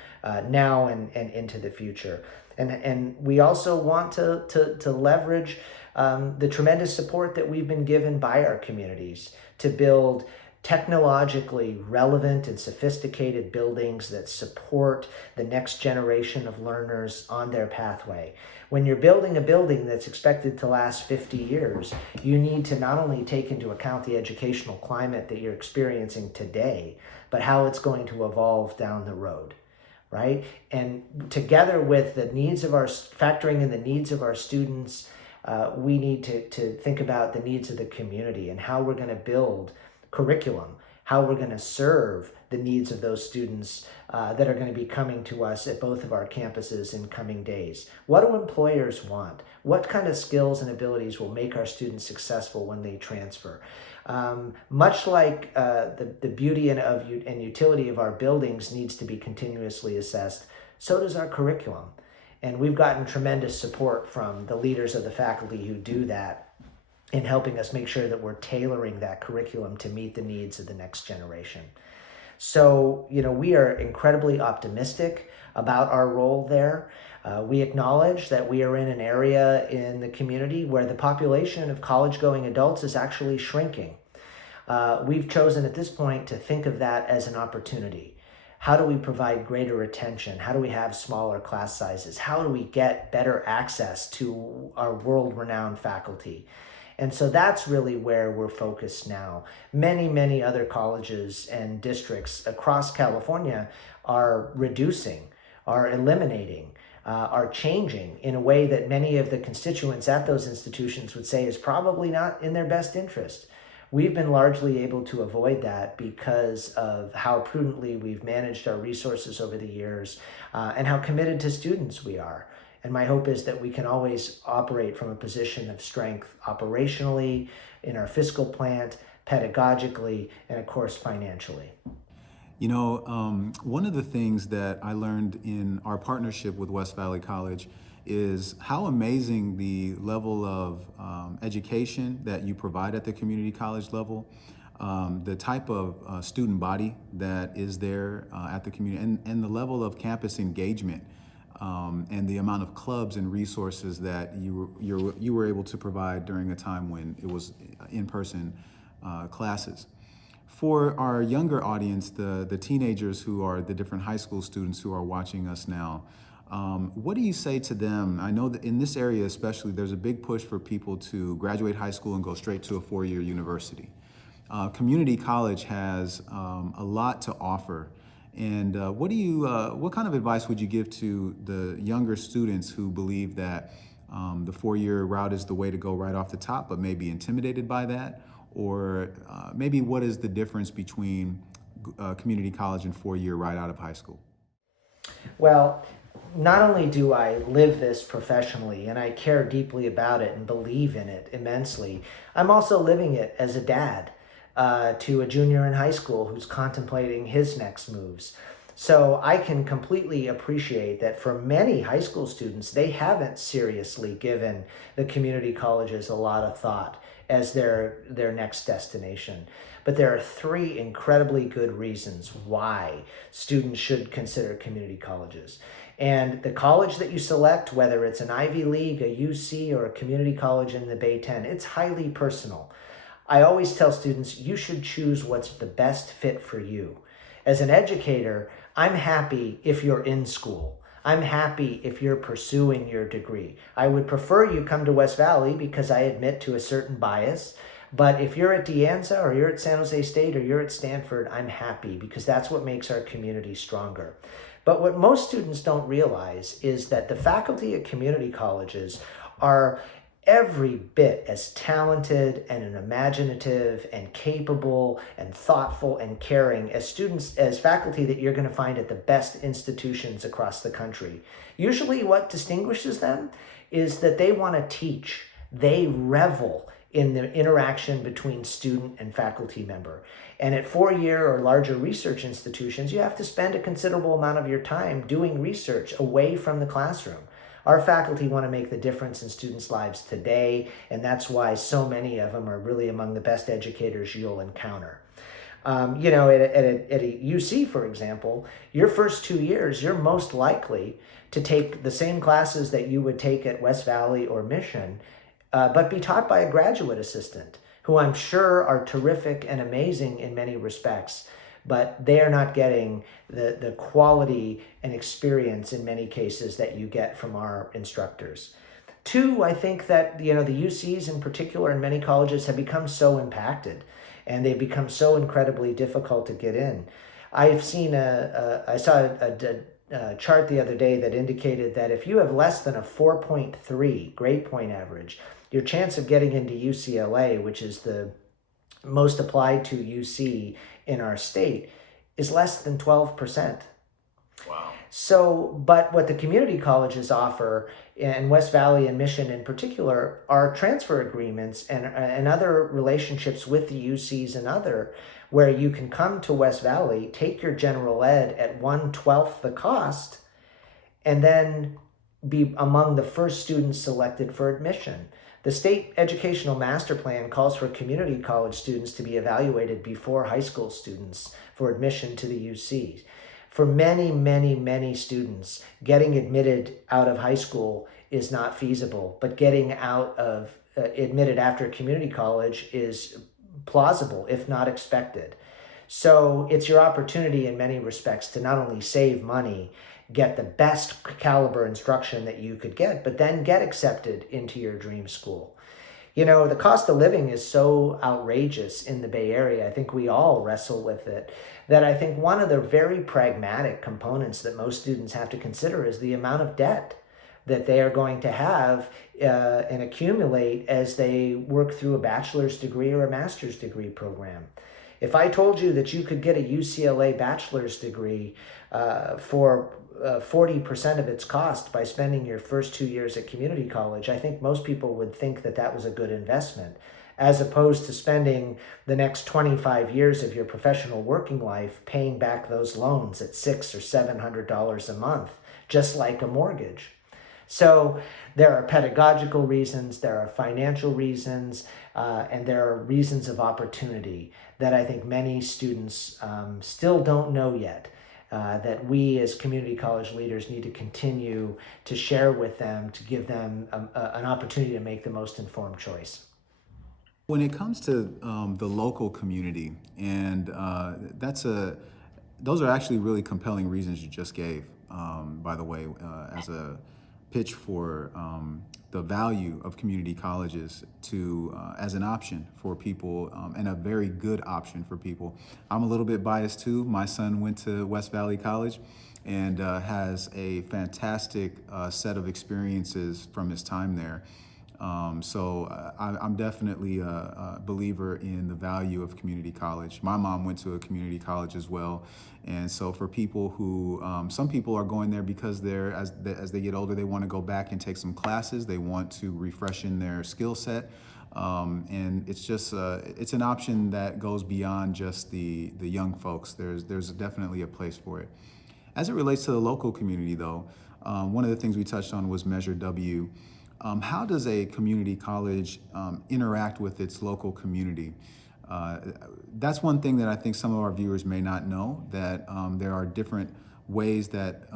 now and into the future. And we also want to leverage the tremendous support that we've been given by our communities to build technologically relevant and sophisticated buildings that support the next generation of learners on their pathway. When you're building a building that's expected to last 50 years, you need to not only take into account the educational climate that you're experiencing today, but how it's going to evolve down the road. Right? And together with the needs of factoring in the needs of our students, we need to think about the needs of the community and how we're going to build curriculum, how we're going to serve the needs of those students that are going to be coming to us at both of our campuses in coming days. What do employers want? What kind of skills and abilities will make our students successful when they transfer? Much like the beauty and utility of our buildings needs to be continuously assessed, so does our curriculum. And we've gotten tremendous support from the leaders of the faculty who do that in helping us make sure that we're tailoring that curriculum to meet the needs of the next generation. So, we are incredibly optimistic about our role there. We acknowledge that we are in an area in the community where the population of college-going adults is actually shrinking. We've chosen at this point to think of that as an opportunity. How do we provide greater attention? How do we have smaller class sizes? How do we get better access to our world-renowned faculty? And so that's really where we're focused now. Many, many other colleges and districts across California are reducing, are eliminating, are changing in a way that many of the constituents at those institutions would say is probably not in their best interest. We've been largely able to avoid that because of how prudently we've managed our resources over the years and how committed to students we are. And my hope is that we can always operate from a position of strength operationally, in our fiscal plant, pedagogically, and of course, financially. One of the things that I learned in our partnership with West Valley College is how amazing the level of education that you provide at the community college level, the type of student body that is there at the community, and the level of campus engagement, and the amount of clubs and resources that you were able to provide during a time when it was in-person classes. For our younger audience, the teenagers who are the different high school students who are watching us now, What do you say to them? I know that in this area especially, there's a big push for people to graduate high school and go straight to a four-year university. Community college has a lot to offer. And what kind of advice would you give to the younger students who believe that the four-year route is the way to go right off the top, but may be intimidated by that? Or maybe what is the difference between community college and four-year right out of high school? Well, not only do I live this professionally and I care deeply about it and believe in it immensely, I'm also living it as a dad to a junior in high school who's contemplating his next moves. So I can completely appreciate that for many high school students, they haven't seriously given the community colleges a lot of thought as their next destination. But there are three incredibly good reasons why students should consider community colleges. And the college that you select, whether it's an Ivy League, a UC, or a community college in the Bay 10, it's highly personal. I always tell students, you should choose what's the best fit for you. As an educator, I'm happy if you're in school. I'm happy if you're pursuing your degree. I would prefer you come to West Valley because I admit to a certain bias. But if you're at De Anza or you're at San Jose State or you're at Stanford, I'm happy because that's what makes our community stronger. But what most students don't realize is that the faculty at community colleges are every bit as talented and imaginative and capable and thoughtful and caring as students, as faculty that you're going to find at the best institutions across the country. Usually what distinguishes them is that they want to teach. They revel in the interaction between student and faculty member. And at four-year or larger research institutions, you have to spend a considerable amount of your time doing research away from the classroom. Our faculty want to make the difference in students' lives today, and that's why so many of them are really among the best educators you'll encounter. At a UC, for example, your first 2 years, you're most likely to take the same classes that you would take at West Valley or Mission, but be taught by a graduate assistant, who I'm sure are terrific and amazing in many respects, but they are not getting the quality and experience in many cases that you get from our instructors. Two, I think that the UCs in particular and many colleges have become so impacted and they've become so incredibly difficult to get in. I saw a chart the other day that indicated that if you have less than a 4.3 grade point average, your chance of getting into UCLA, which is the most applied to UC in our state, is less than 12%. Wow. So, but what the community colleges offer, in West Valley and Mission in particular, are transfer agreements and other relationships with the UCs and other, where you can come to West Valley, take your general ed at 1/12 the cost, and then be among the first students selected for admission. The state educational master plan calls for community college students to be evaluated before high school students for admission to the UCs. For many, many, many students, getting admitted out of high school is not feasible, but getting admitted after community college is plausible, if not expected. So it's your opportunity in many respects to not only save money, get the best caliber instruction that you could get, but then get accepted into your dream school. The cost of living is so outrageous in the Bay Area. I think we all wrestle with it, that I think one of the very pragmatic components that most students have to consider is the amount of debt that they are going to have and accumulate as they work through a bachelor's degree or a master's degree program. If I told you that you could get a UCLA bachelor's degree for 40% of its cost by spending your first 2 years at community college, I think most people would think that that was a good investment, as opposed to spending the next 25 years of your professional working life paying back those loans at $600 or $700 a month, just like a mortgage. So there are pedagogical reasons, there are financial reasons, and there are reasons of opportunity that I think many students still don't know yet. That we as community college leaders need to continue to share with them to give them an opportunity to make the most informed choice. When it comes to the local community, and those are actually really compelling reasons you just gave. by the way, as a pitch for the value of community colleges to as an option for people, and a very good option for people. I'm a little bit biased too. My son went to West Valley College and has a fantastic set of experiences from his time there. I'm definitely a believer in the value of community college. My mom went to a community college as well. And so for people who, some people are going there because as they get older, they want to go back and take some classes. They want to refreshen their skill set. And it's just, it's an option that goes beyond just the young folks. There's definitely a place for it. As it relates to the local community though, one of the things we touched on was Measure W. How does a community college interact with its local community? That's one thing that I think some of our viewers may not know, that there are different ways that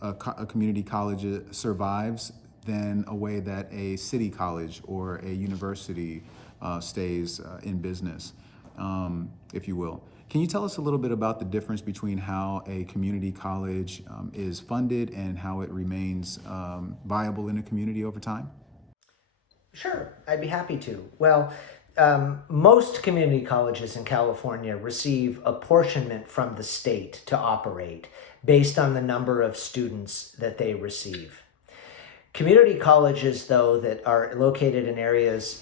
a community college survives than a way that a city college or a university stays in business, if you will. Can you tell us a little bit about the difference between how a community college is funded and how it remains viable in a community over time? Sure, I'd be happy to. Well, most community colleges in California receive apportionment from the state to operate based on the number of students that they receive. Community colleges, though, that are located in areas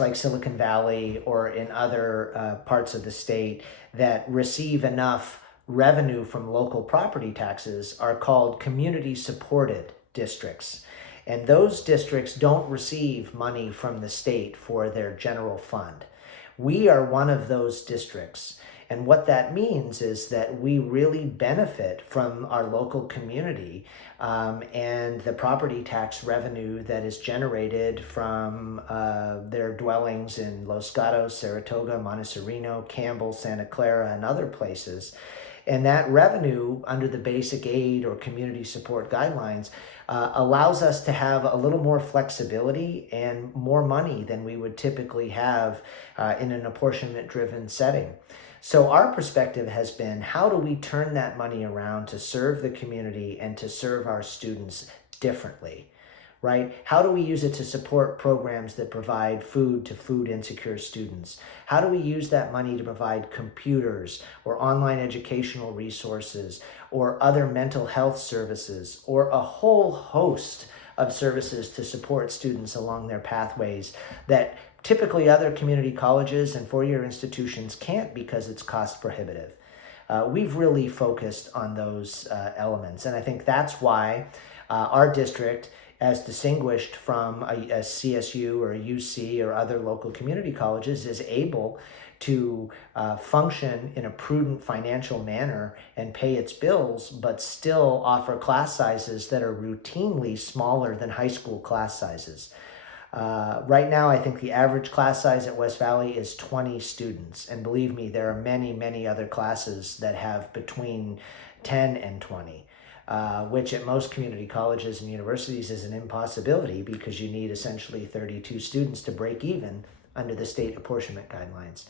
like Silicon Valley or in other parts of the state that receive enough revenue from local property taxes are called community supported districts. And those districts don't receive money from the state for their general fund. We are one of those districts. And what that means is that we really benefit from our local community and the property tax revenue that is generated from their dwellings in Los Gatos, Saratoga, Montecito, Campbell, Santa Clara, and other places. And that revenue under the basic aid or community support guidelines allows us to have a little more flexibility and more money than we would typically have in an apportionment-driven setting. So our perspective has been, how do we turn that money around to serve the community and to serve our students differently, right? How do we use it to support programs that provide food to food insecure students? How do we use that money to provide computers or online educational resources or other mental health services or a whole host of services to support students along their pathways that typically other community colleges and four-year institutions can't because it's cost prohibitive? We've really focused on those elements. And I think that's why our district, as distinguished from a CSU or a UC or other local community colleges, is able to function in a prudent financial manner and pay its bills, but still offer class sizes that are routinely smaller than high school class sizes. Right now, I think the average class size at West Valley is 20 students. And believe me, there are many, many other classes that have between 10 and 20, which at most community colleges and universities is an impossibility because you need essentially 32 students to break even under the state apportionment guidelines.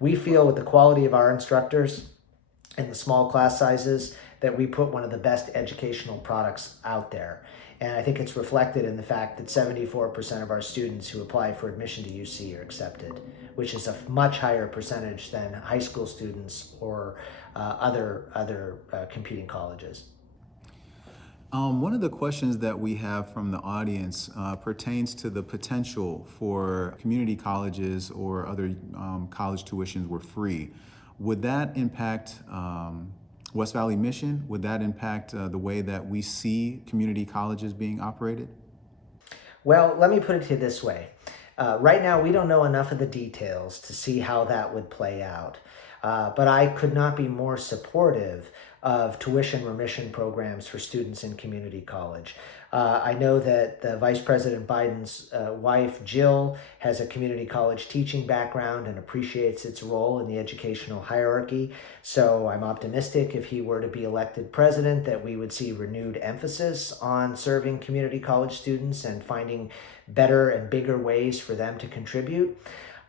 We feel with the quality of our instructors and the small class sizes that we put one of the best educational products out there. And I think it's reflected in the fact that 74% of our students who apply for admission to UC are accepted, which is a much higher percentage than high school students or other competing colleges. One of the questions that we have from the audience pertains to the potential for community colleges or other college tuitions were free. Would that impact West Valley mission? Would that impact the way that we see community colleges being operated? Well, let me put it to you this way. Right now, we don't know enough of the details to see how that would play out. But I could not be more supportive of tuition remission programs for students in community college. I know that the Vice President Biden's wife, Jill, has a community college teaching background and appreciates its role in the educational hierarchy. So I'm optimistic if he were to be elected president that we would see renewed emphasis on serving community college students and finding better and bigger ways for them to contribute.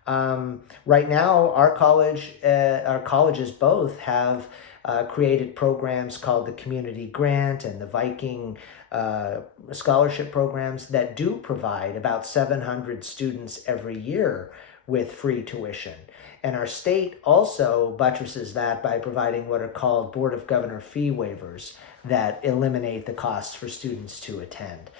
Right now, our colleges both have created programs called the Community Grant and the Viking scholarship programs that do provide about 700 students every year with free tuition. And our state also buttresses that by providing what are called Board of Governor fee waivers that eliminate the costs for students to attend.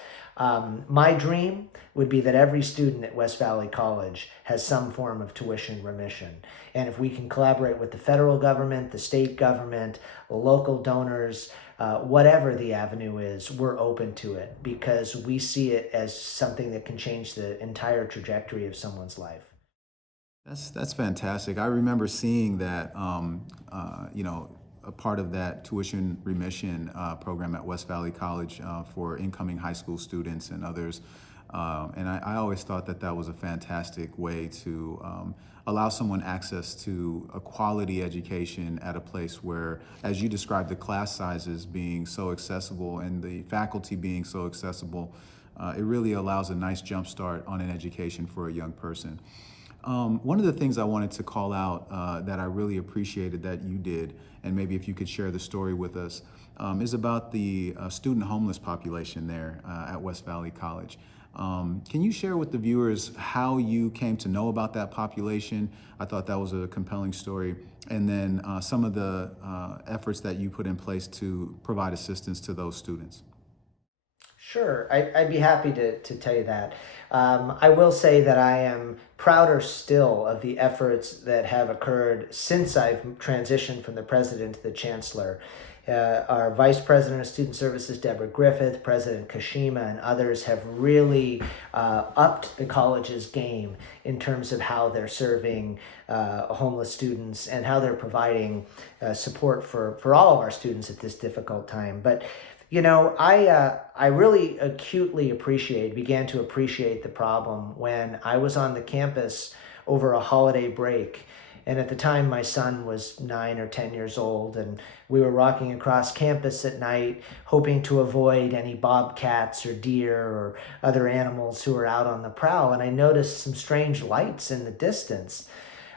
My dream would be that every student at West Valley College has some form of tuition remission. And if we can collaborate with the federal government, the state government, local donors, whatever the avenue is, we're open to it because we see it as something that can change the entire trajectory of someone's life. That's fantastic. I remember seeing that, a part of that tuition remission program at West Valley College for incoming high school students and others. And I always thought that that was a fantastic way to allow someone access to a quality education at a place where, as you described, the class sizes being so accessible and the faculty being so accessible, it really allows a nice jump start on an education for a young person. One of the things I wanted to call out that I really appreciated that you did, and maybe if you could share the story with us, is about the student homeless population there at West Valley College. Can you share with the viewers how you came to know about that population? I thought that was a compelling story. And then some of the efforts that you put in place to provide assistance to those students. Sure, I'd be happy to tell you that. I will say that I am prouder still of the efforts that have occurred since I've transitioned from the president to the chancellor. Our Vice President of Student Services, Deborah Griffith, President Kashima, and others have really upped the college's game in terms of how they're serving homeless students and how they're providing support for all of our students at this difficult time. But I really acutely began to appreciate the problem when I was on the campus over a holiday break. And at the time, my son was 9 or 10 years old, and we were walking across campus at night, hoping to avoid any bobcats or deer or other animals who were out on the prowl. And I noticed some strange lights in the distance.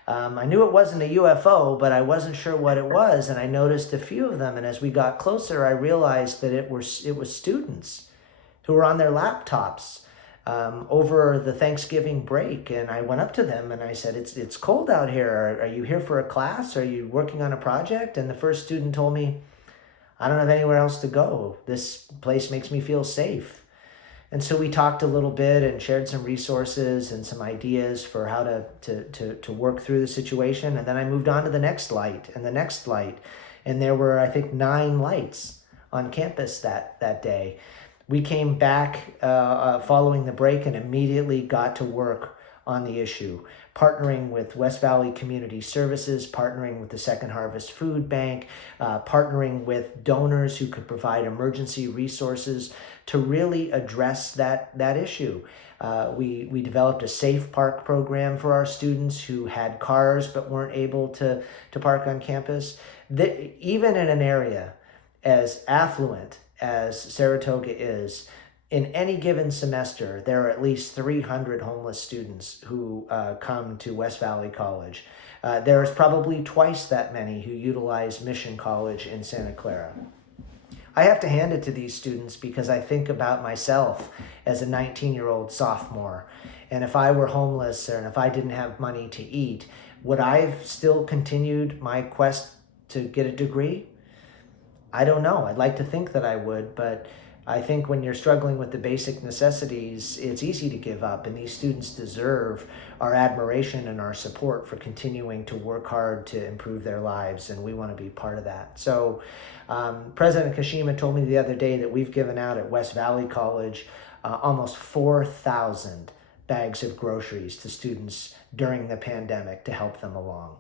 I knew it wasn't a UFO, but I wasn't sure what it was, and I noticed a few of them. And as we got closer, I realized that it was students who were on their laptops over the Thanksgiving break. And I went up to them and I said, "It's cold out here. Are you here for a class? Are you working on a project?" And the first student told me, "I don't have anywhere else to go. This place makes me feel safe." And so we talked a little bit and shared some resources and some ideas for how to work through the situation. And then I moved on to the next light and the next light. And there were, I think, 9 lights on campus that day. We came back following the break and immediately got to work on the issue, partnering with West Valley Community Services, partnering with the Second Harvest Food Bank, partnering with donors who could provide emergency resources to really address that issue. We developed a safe park program for our students who had cars but weren't able to park on campus. Even in an area as affluent as Saratoga is, in any given semester, there are at least 300 homeless students who come to West Valley College. There is probably twice that many who utilize Mission College in Santa Clara. I have to hand it to these students because I think about myself as a 19-year-old sophomore. And if I were homeless and if I didn't have money to eat, would I have still continued my quest to get a degree? I don't know. I'd like to think that I would, but I think when you're struggling with the basic necessities, it's easy to give up, and these students deserve our admiration and our support for continuing to work hard to improve their lives, and we want to be part of that. So President Kashima told me the other day that we've given out at West Valley College almost 4,000 bags of groceries to students during the pandemic to help them along.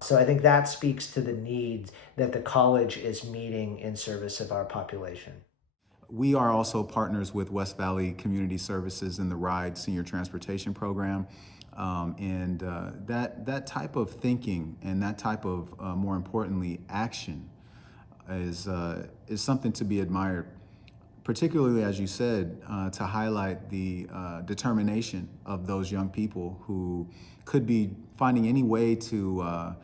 So I think that speaks to the needs that the college is meeting in service of our population. We are also partners with West Valley Community Services in the RIDE Senior Transportation Program. That type of thinking and that type of, more importantly, action is something to be admired, particularly, as you said, to highlight the determination of those young people who could be finding any way to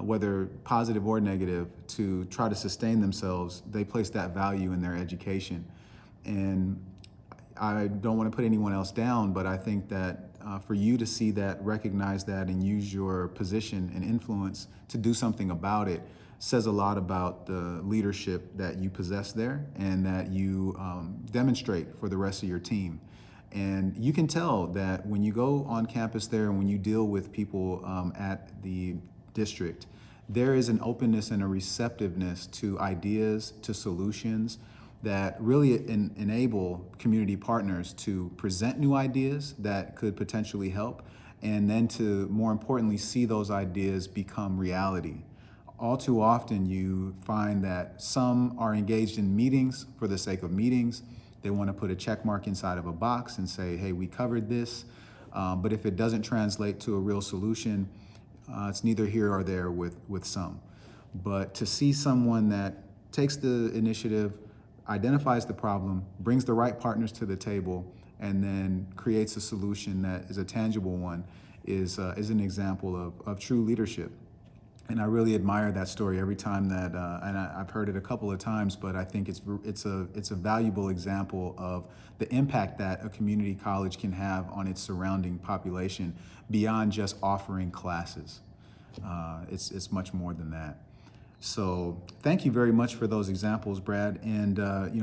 whether positive or negative, to try to sustain themselves. They place that value in their education. And I don't want to put anyone else down, but I think that for you to see that, recognize that, and use your position and influence to do something about it says a lot about the leadership that you possess there and that you demonstrate for the rest of your team. And you can tell that when you go on campus there and when you deal with people at the district, there is an openness and a receptiveness to ideas, to solutions that really enable community partners to present new ideas that could potentially help, and then to, more importantly, see those ideas become reality. All too often you find that some are engaged in meetings for the sake of meetings. They want to put a check mark inside of a box and say, hey, we covered this. But if it doesn't translate to a real solution, it's neither here or there with some. But to see someone that takes the initiative, identifies the problem, brings the right partners to the table, and then creates a solution that is a tangible one is an example of true leadership. And I really admire that story every time that, and I've heard it a couple of times, but I think it's a valuable example of the impact that a community college can have on its surrounding population beyond just offering classes. It's much more than that. So thank you very much for those examples, Brad. And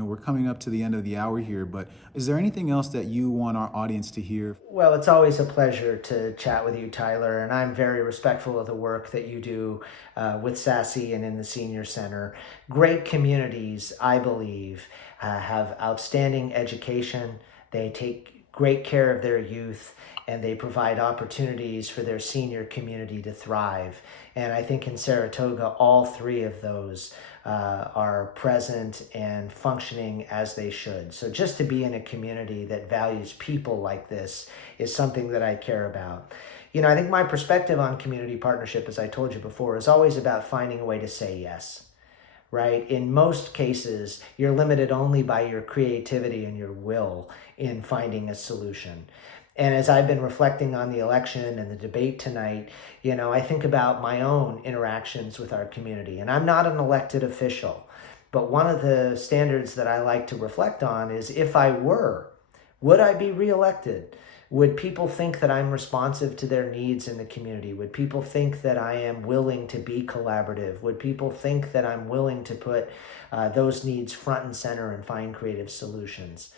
we're coming up to the end of the hour here, but is there anything else that you want our audience to hear? Well, it's always a pleasure to chat with you, Tylor, and I'm very respectful of the work that you do with SASCC and in the Senior Center. Great communities, I believe, have outstanding education. They take great care of their youth, and they provide opportunities for their senior community to thrive. And I think in Saratoga, all three of those are present and functioning as they should. So just to be in a community that values people like this is something that I care about. I think my perspective on community partnership, as I told you before, is always about finding a way to say yes. Right? In most cases, you're limited only by your creativity and your will in finding a solution. And as I've been reflecting on the election and the debate tonight, I think about my own interactions with our community. And I'm not an elected official, but one of the standards that I like to reflect on is, if I were, would I be reelected? Would people think that I'm responsive to their needs in the community? Would people think that I am willing to be collaborative? Would people think that I'm willing to put those needs front and center and find creative solutions?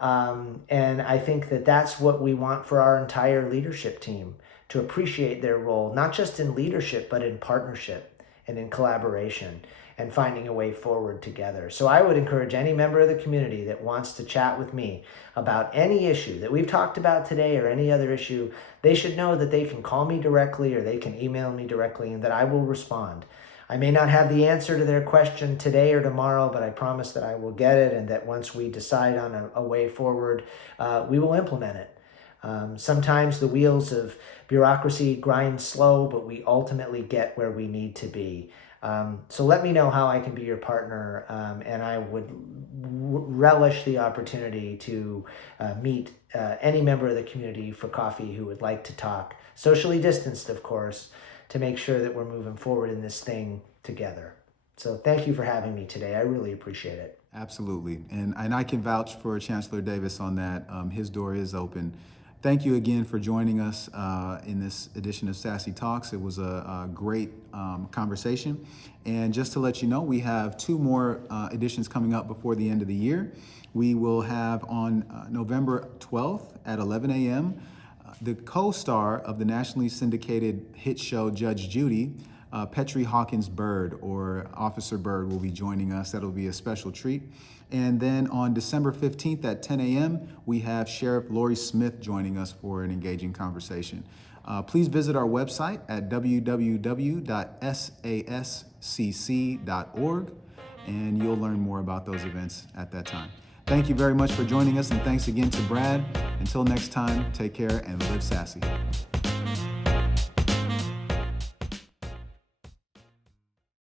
And I think that that's what we want for our entire leadership team, to appreciate their role, not just in leadership, but in partnership and in collaboration and finding a way forward together. So I would encourage any member of the community that wants to chat with me about any issue that we've talked about today or any other issue, they should know that they can call me directly or they can email me directly, and that I will respond. I may not have the answer to their question today or tomorrow, but I promise that I will get it, and that once we decide on a way forward, we will implement it. Sometimes the wheels of bureaucracy grind slow, but we ultimately get where we need to be. So let me know how I can be your partner, and I would relish the opportunity to meet any member of the community for coffee who would like to talk, socially distanced, of course, to make sure that we're moving forward in this thing together. So thank you for having me today. I really appreciate it. Absolutely. And I can vouch for Chancellor Davis on that. His door is open. Thank you again for joining us in this edition of SASCC Talks. It was a great conversation. And just to let you know, we have 2 more editions coming up before the end of the year. We will have on November 12th at 11 a.m. The co-star of the nationally syndicated hit show Judge Judy, Petrie Hawkins Bird, or Officer Bird, will be joining us. That'll be a special treat. And then on December 15th at 10 a.m., we have Sheriff Lori Smith joining us for an engaging conversation. Please visit our website at www.sascc.org, and you'll learn more about those events at that time. Thank you very much for joining us, and thanks again to Brad. Until next time, take care and live sassy.